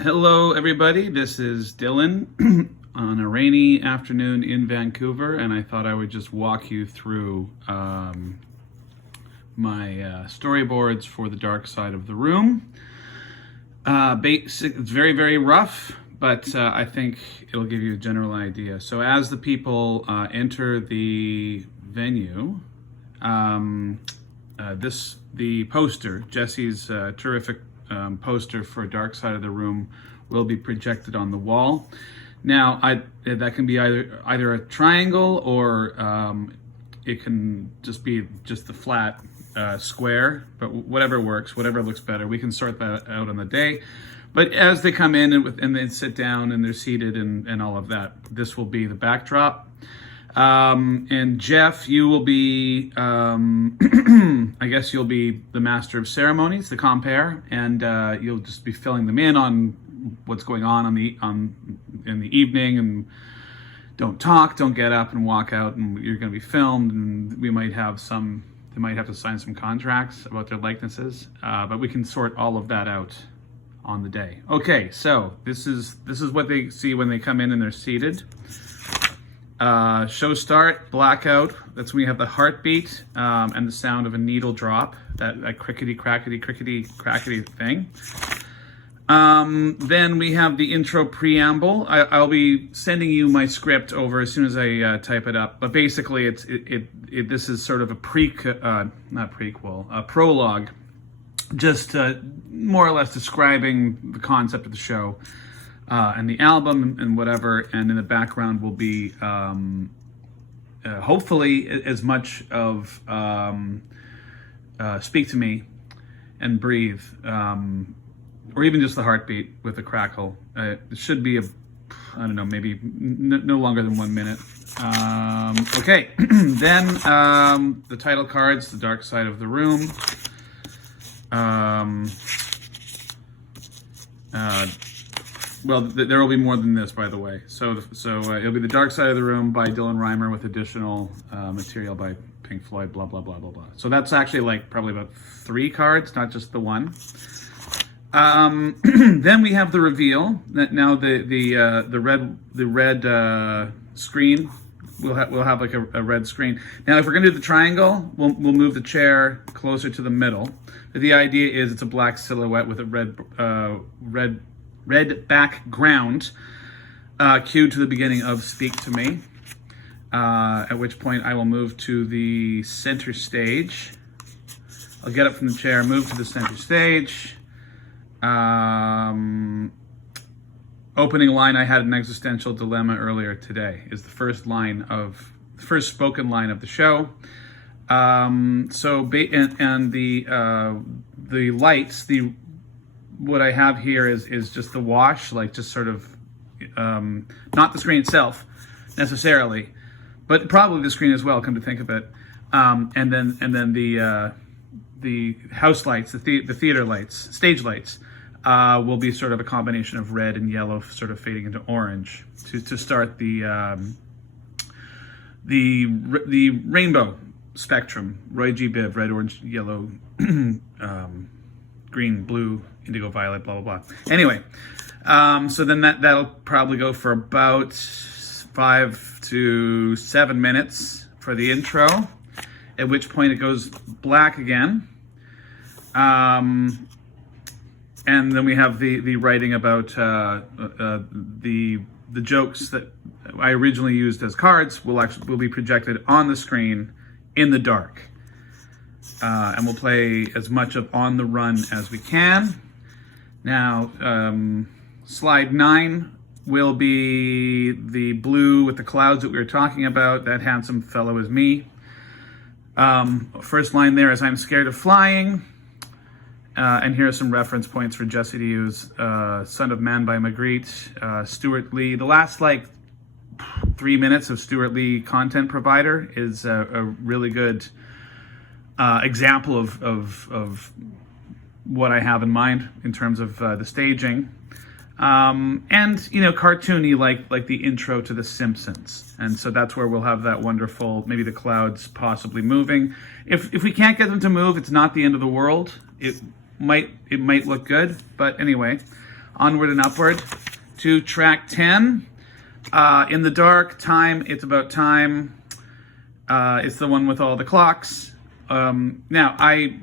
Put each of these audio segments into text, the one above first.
Hello, everybody. This is Dylan on a rainy afternoon in Vancouver, and I thought I would just walk you through my storyboards for the dark side of the room. It's very, very rough, but I think it'll give you a general idea. So as the people enter the venue, the poster, Jesse's terrific poster for Dark Side of the Room, will be projected on the wall. Now, that can be either a triangle or it can just be the flat square, but whatever works, whatever looks better. We can sort that out on the day. But as they come in and they sit down and they're seated and all of that, this will be the backdrop. And Jeff, you will be, I guess you'll be the master of ceremonies, the compere, and you'll just be filling them in on what's going on in the evening. And don't talk, don't get up and walk out, and you're going to be filmed. And they might have to sign some contracts about their likenesses, but we can sort all of that out on the day. Okay, so this is what they see when they come in and they're seated. Show start, blackout. That's when we have the heartbeat and the sound of a needle drop, that crickety crackety thing. Then we have the intro preamble. I'll be sending you my script over as soon as I type it up. But basically, this is sort of a prologue, just more or less describing the concept of the show. And the album and whatever, and in the background will be hopefully as much of Speak to Me and Breathe, or even just the heartbeat with the crackle. It should be maybe no longer than 1 minute. Okay, then the title cards, The Dark Side of the Room. Well, there will be more than this, by the way. So it'll be The Dark Side of the Room by Dylan Reimer with additional material by Pink Floyd, blah, blah, blah, blah, blah. So that's actually probably about 3 cards, not just the one. Then we have the reveal. Now the red screen, we'll have like a red screen. Now, if we're going to do the triangle, we'll move the chair closer to the middle. But the idea is it's a black silhouette with a red background, cued to the beginning of Speak to Me, at which point I will move to the center stage. I'll get up from the chair, move to the center stage. Opening line, I had an existential dilemma earlier today, is the first spoken line of the show. The lights, what I have here is just the wash, just sort of, not the screen itself necessarily, but probably the screen as well, come to think of it. And then the house lights, the theater lights, stage lights, will be sort of a combination of red and yellow, sort of fading into orange to start the rainbow spectrum. Roy G. Biv, red, orange, yellow, green, blue, indigo, violet, blah, blah, blah. Anyway, so then that'll probably go for about 5 to 7 minutes for the intro, at which point it goes black again. And then we have the writing about the jokes that I originally used as cards will be projected on the screen in the dark. And we'll play as much of On the Run as we can. Now, slide 9 will be the blue with the clouds that we were talking about. That handsome fellow is me. First line there is I'm scared of flying. And here are some reference points for Jesse to use. Son of Man by Magritte, Stuart Lee. The last 3 minutes of Stuart Lee Content Provider is a really good example of what I have in mind in terms of the staging, and cartoony like the intro to The Simpsons, and so that's where we'll have that wonderful, maybe the clouds possibly moving. If we can't get them to move, it's not the end of the world. It might look good, but anyway, Onward and Upward. To track 10, In the Dark, Time, It's About Time. It's the one with all the clocks. Now, I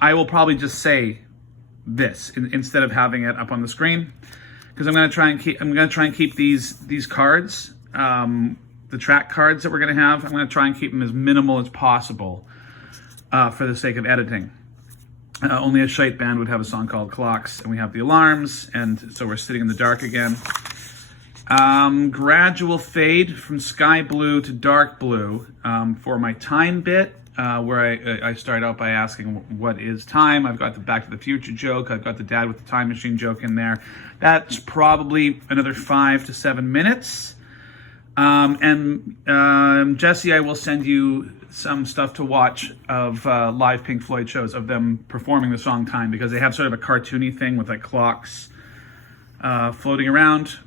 will probably just say this instead of having it up on the screen, because I'm going to try and keep these cards, the track cards that we're going to have. I'm going to try and keep them as minimal as possible for the sake of editing. Only a shite band would have a song called Clocks, and we have the alarms, and so we're sitting in the dark again. Gradual fade from sky blue to dark blue for my time bit, where I start out by asking what is time. I've got the Back to the Future joke. I've got the Dad with the Time Machine joke in there. That's probably another 5 to 7 minutes. Jesse, I will send you some stuff to watch of live Pink Floyd shows of them performing the song Time, because they have sort of a cartoony thing with like clocks floating around.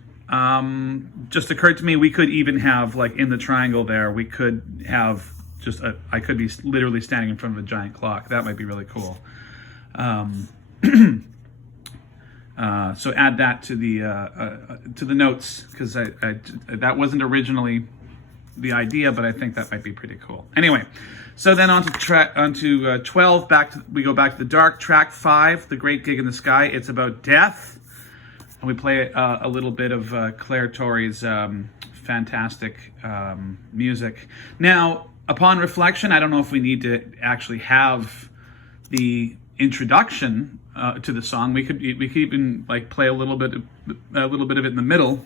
Just occurred to me, we could even have, like in the triangle there, we could have just I could be literally standing in front of a giant clock. That might be really cool. So add that to the notes, because that wasn't originally the idea, but I think that might be pretty cool. Anyway, so then onto 12. We go back to the dark. Track 5, The Great Gig in the Sky. It's about death, and we play a little bit of Claire Torrey's fantastic music. Now, upon reflection, I don't know if we need to actually have the introduction to the song. We could even like play a little bit of it in the middle,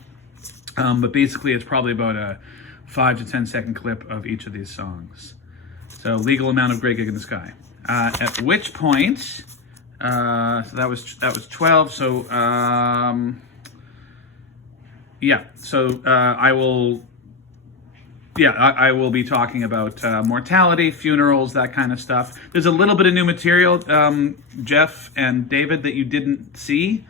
but basically it's probably about a 5 to 10 second clip of each of these songs. So legal amount of Great Gig in the Sky. At which point, so that was 12. So yeah. So I will be talking about mortality, funerals, that kind of stuff. There's a little bit of new material, Jeff and David, that you didn't see.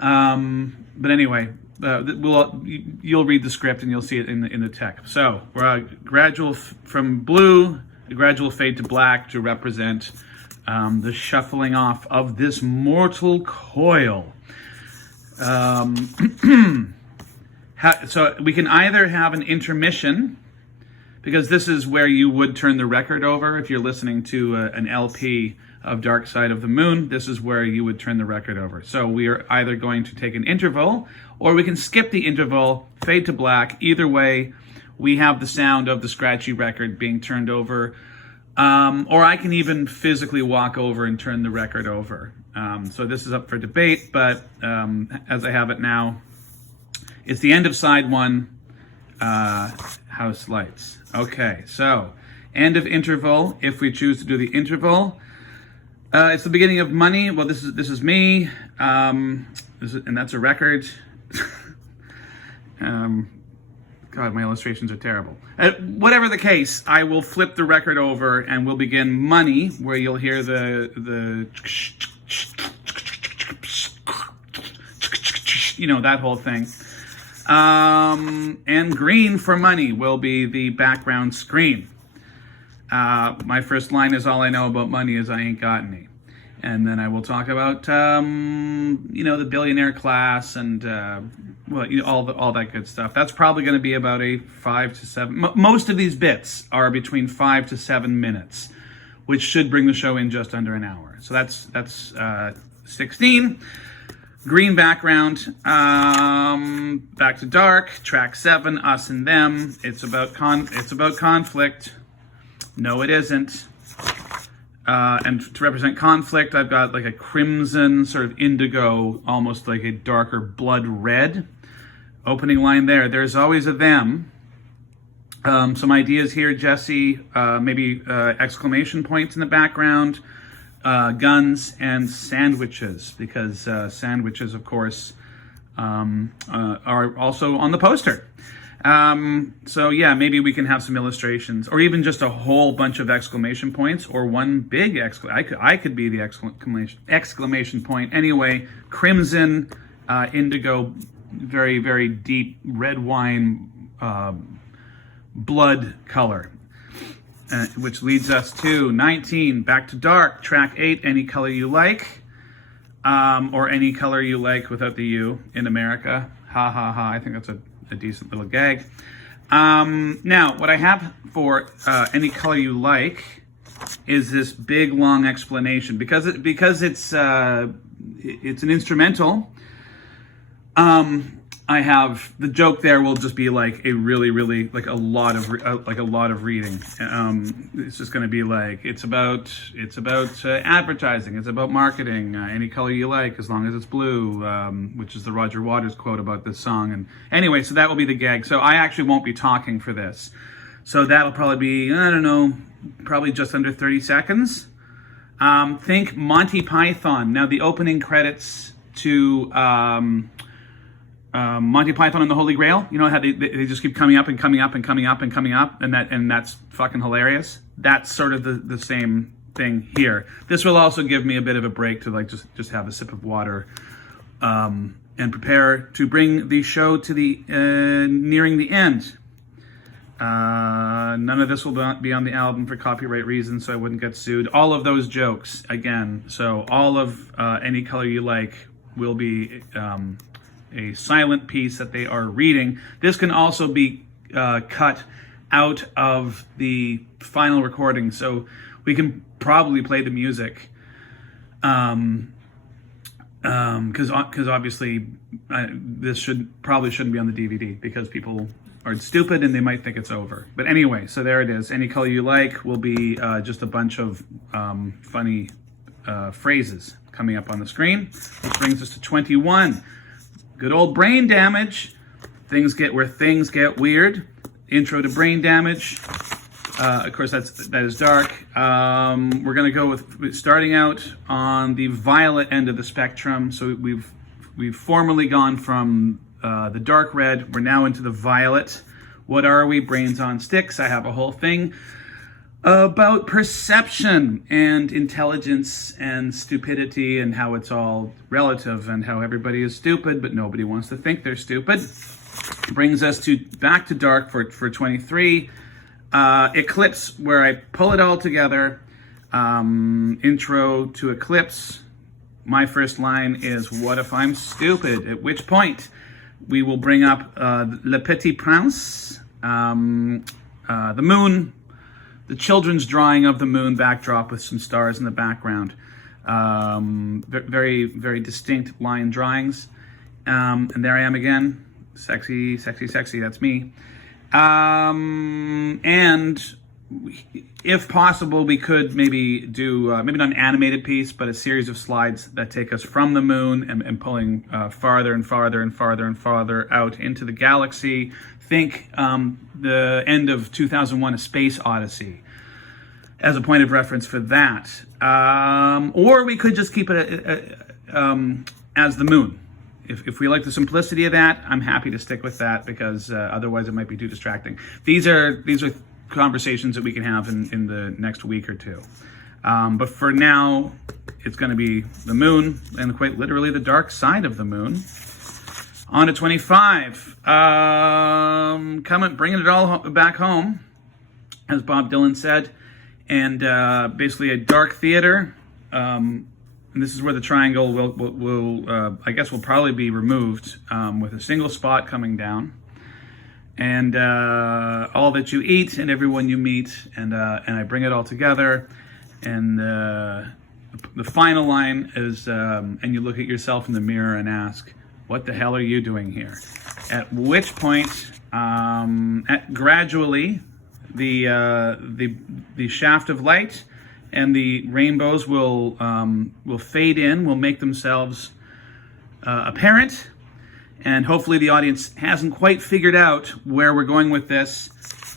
But anyway, you'll read the script and you'll see it in the tech. So we're gradual from blue, a gradual fade to black to represent the shuffling off of this mortal coil. So we can either have an intermission, because this is where you would turn the record over. If you're listening to an LP of Dark Side of the Moon, this is where you would turn the record over. So we are either going to take an interval, or we can skip the interval, fade to black. Either way, we have the sound of the scratchy record being turned over. Or I can even physically walk over and turn the record over. So this is up for debate, but as I have it now, it's the end of side 1, House Lights. Okay, so end of interval. If we choose to do the interval, it's the beginning of Money. Well, this is me, and that's a record. God, my illustrations are terrible. Whatever the case, I will flip the record over and we'll begin Money, where you'll hear the that whole thing. And green for Money will be the background screen. My first line is, all I know about money is I ain't got any. And then I will talk about, the billionaire class and, all that good stuff. That's probably going to be about a 5 to 7. Most of these bits are between 5 to 7 minutes, which should bring the show in just under an hour. So that's 16. Green background, back to dark, track 7, Us and Them. It's about conflict. No, it isn't. And to represent conflict, I've got like a crimson, sort of indigo, almost like a darker blood red. Opening line there. There's always a them. Some ideas here, Jesse. Maybe exclamation points in the background. Guns and sandwiches, because sandwiches, of course, are also on the poster. So yeah, maybe we can have some illustrations, or even just a whole bunch of exclamation points, or one big I could be the exclamation point. Anyway, crimson, indigo, very, very deep red wine, blood color. Which leads us to 19, Back to Dark, track 8, Any Color You Like. or Any Color You Like without the U in America. Ha ha ha. I think that's a decent little gag. Now, what I have for Any Color You Like is this big long explanation because it's an instrumental. I have the joke there will just be like a really like a lot of reading. It's just going to be like it's about advertising, it's about marketing. Any color you like, as long as it's blue, which is the Roger Waters quote about this song. And anyway, so that will be the gag. So I actually won't be talking for this. So that'll probably be, I don't know, probably just under 30 seconds. Think Monty Python. Now the opening credits to Monty Python and the Holy Grail. You know how they just keep coming up and coming up and coming up and coming up, and that's fucking hilarious. That's sort of the same thing here. This will also give me a bit of a break to like just have a sip of water, and prepare to bring the show to the nearing the end. None of this will be on the album for copyright reasons, so I wouldn't get sued. All of those jokes again. So all of Any Color You Like will be a silent piece that they are reading. This can also be cut out of the final recording, so we can probably play the music. Because obviously this probably shouldn't be on the DVD because people are stupid and they might think it's over. But anyway, so there it is. Any Color You Like will be just a bunch of funny phrases coming up on the screen, which brings us to 21. Good old Brain Damage. Things get weird. Intro to Brain Damage. Of course, that is dark. We're gonna go with starting out on the violet end of the spectrum. So we've formally gone from the dark red. We're now into the violet. What are we? Brains on Sticks. I have a whole thing about perception and intelligence and stupidity and how it's all relative and how everybody is stupid, but nobody wants to think they're stupid. Brings us back to dark for 23. Eclipse, where I pull it all together. Intro to Eclipse. My first line is, what if I'm stupid? At which point we will bring up Le Petit Prince, the moon, the children's drawing of the moon backdrop with some stars in the background. Very, very distinct line drawings. And there I am again. Sexy, sexy, sexy, that's me. And if possible, we could maybe do, maybe not an animated piece, but a series of slides that take us from the moon and pulling farther and farther and farther and farther out into the galaxy. Think the end of 2001: A Space Odyssey as a point of reference for that. Or we could just keep it as the moon. If we like the simplicity of that, I'm happy to stick with that because otherwise it might be too distracting. These are conversations that we can have in the next week or two. But for now, it's going to be the moon and quite literally the dark side of the moon. On to 25. Bringing it all back home, as Bob Dylan said, and basically a dark theater. And this is where the triangle will I guess will probably be removed with a single spot coming down. And all that you eat and everyone you meet, and I bring it all together. And the final line is, and you look at yourself in the mirror and ask, what the hell are you doing here? At which point, gradually, the shaft of light and the rainbows will fade in, will make themselves apparent, and hopefully the audience hasn't quite figured out where we're going with this.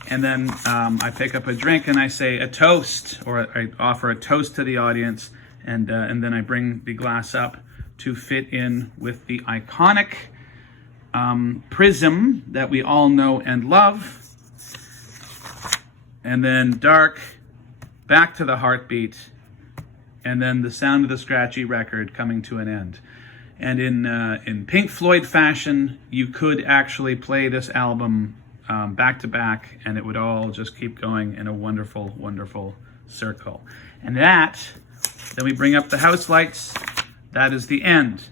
And then I pick up a drink and I say a toast, or I offer a toast to the audience, and then I bring the glass up to fit in with the iconic prism that we all know and love. And then dark, back to the heartbeat, and then the sound of the scratchy record coming to an end. And in Pink Floyd fashion, you could actually play this album back to back, and it would all just keep going in a wonderful, wonderful circle. And then we bring up the house lights, that is the end.